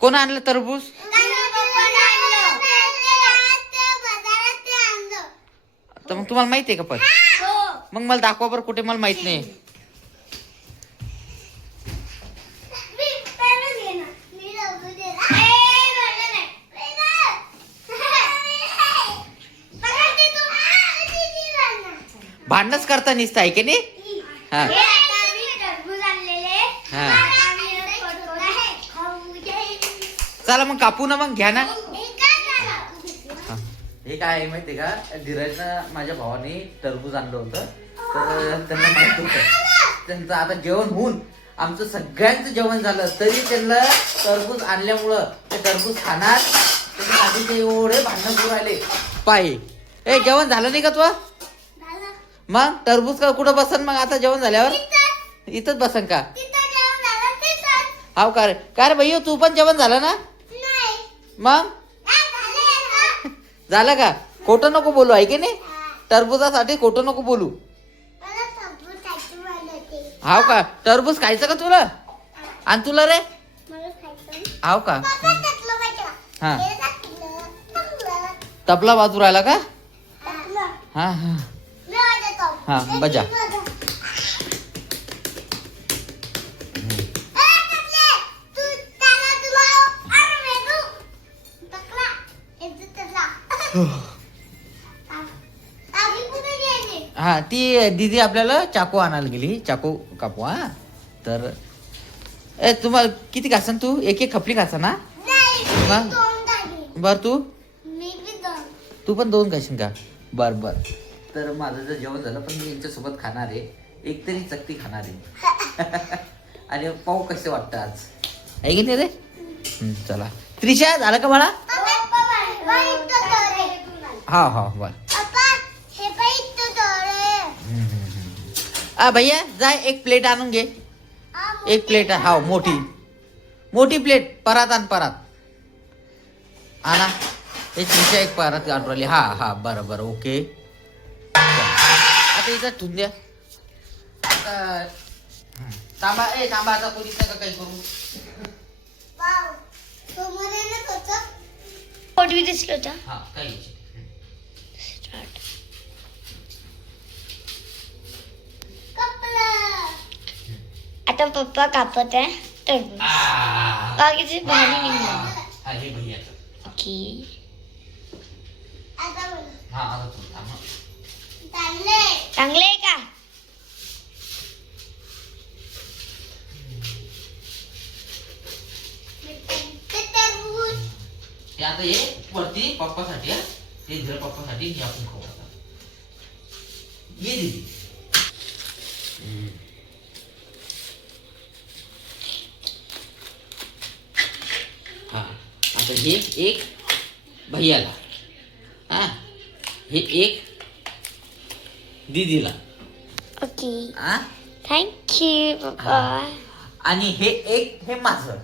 कोण आणलं टरबूज? तर मग तुम्हाला माहिती आहे का पण? मग मला दाखवा बरं कुठे, मला माहित नाही. भांडणच करता निसता आहे की नाही? हा हा. चला मग कापू ना, मग घ्या ना. हे काय आहे माहिती का, धीरजनं माझ्या भावाने टरबूज आणलं होतं. तर त्यांना माहित होतं त्यांचं आता जेवण होऊन आमचं सगळ्यांचं जेवण झालं, तरी त्यांना टरबूज आणल्यामुळं ते टरबूज खाणार. त्याच्या ते एवढे भांडण सुरू राहिले पाय. ए जेवण झालं नाही का तू? मग टरबूज का कुठं बसन मग आता जेवण झाल्यावर? इथंच बसन का? हाव का रे? का रे भाई तू पण जेवण झालं ना? मग झालं का? खोटं नको बोलू आहे की नाही? टरबुजासाठी खोटं नको बोलू. हाव का? टरबूज खायचं का तुला? आणि तुला रे? हाव का? हा तबला बाजू राहिला का? हा हा हा बजा. हा ती दीदी आपल्याला चाकू आणायला गेली, चाकू कापू. हा तर ए तुम्हाला किती घासन तू? एक एक खपली घासा ना? बर तू पण 2 घासीन का? बर बर. तर माझं जर जेवण झालं पण मी यांच्यासोबत खाणार आहे, एक तरी चकती खाणार आहे. आणि पाहू कसे वाटतं आज आहे की नाही रे? चला त्रिशा झालं का मला? हा हा बर. भैया जा एक प्लेट आणून घे. एक प्लेट हा मोठी मोठी प्लेट. परात आण, परात आणा. हे त्रिशा एक परात आणून राहिली. हा हा बरं बरं ओके. आता इथं ठेवून द्या. तांबा ए तांबा आता कोणीच नका काही करू. हा काही आता पप्पा कापत आहे टरबूज. बाकीचे भाजी निघाली. हा हे भैया. ओके हा आता तू थांब. चांगले आहे का? हे आता हे वरती पप्पासाठी. हे धीर पप्पासाठी हे आपण खाऊ आता. ये दीदी. हा आता हे एक भैयाला. हा हे एक दीदीला. ओके हा थँक्यू पप्पा. आणि हे एक हे माझं.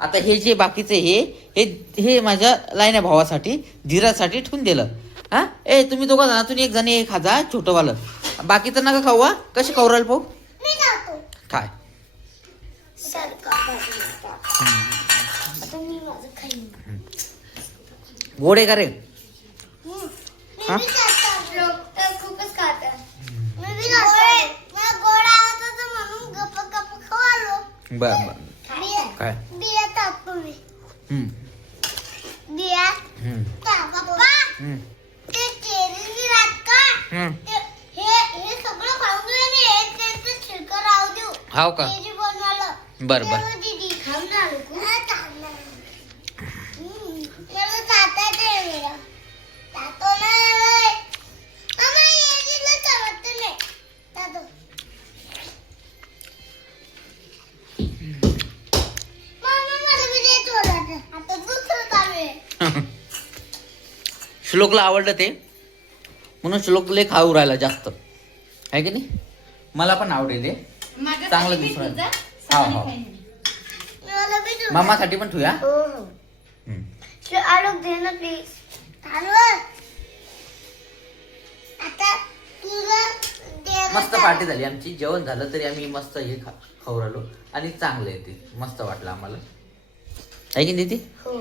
आता हे जे बाकीचे हे हे माझ्या लायन्या भावासाठी धीरासाठी ठेवून दिलं. हा ए तुम्ही दोघं जणातून एक जण हे खाजा छोटंवालं. बाकीचं नका खाऊ. हा कसे खाऊ राहील भाऊ? काय गोडे का रे? हा खूपच खात. बर बर काय हाव का? बर बर. श्लोकला आवडलं ते म्हणून श्लोक लय खाऊ राहिला जास्त आहे की नाही? मला पण आवडेल हे. चांगलं दिसून राहिलं. हा हा मामासाठी पण ठेवूया. मस्त पार्टी झाली आमची. जेवण झालं तरी आम्ही मस्त हे खाऊ राहिलो आणि चांगलं आहे ते. मस्त वाटलं आम्हाला. आहे की नाही ती? हो.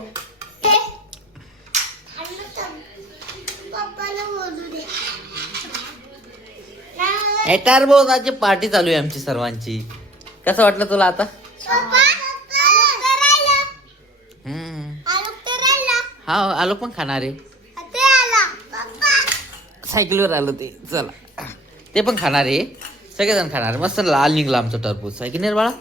पप्पाला बोलू दे. टरबुजाची पार्टी चालू आहे आमची सर्वांची. कसं वाटलं तुला आता? हा आलोक पण खाणार आहे. सायकलीवर आलो ते. चला ते पण खाणार आहे. सगळेजण खाणार. मस्त लाल निघला आमचं टरबूज आहे की नाही रे बाळा?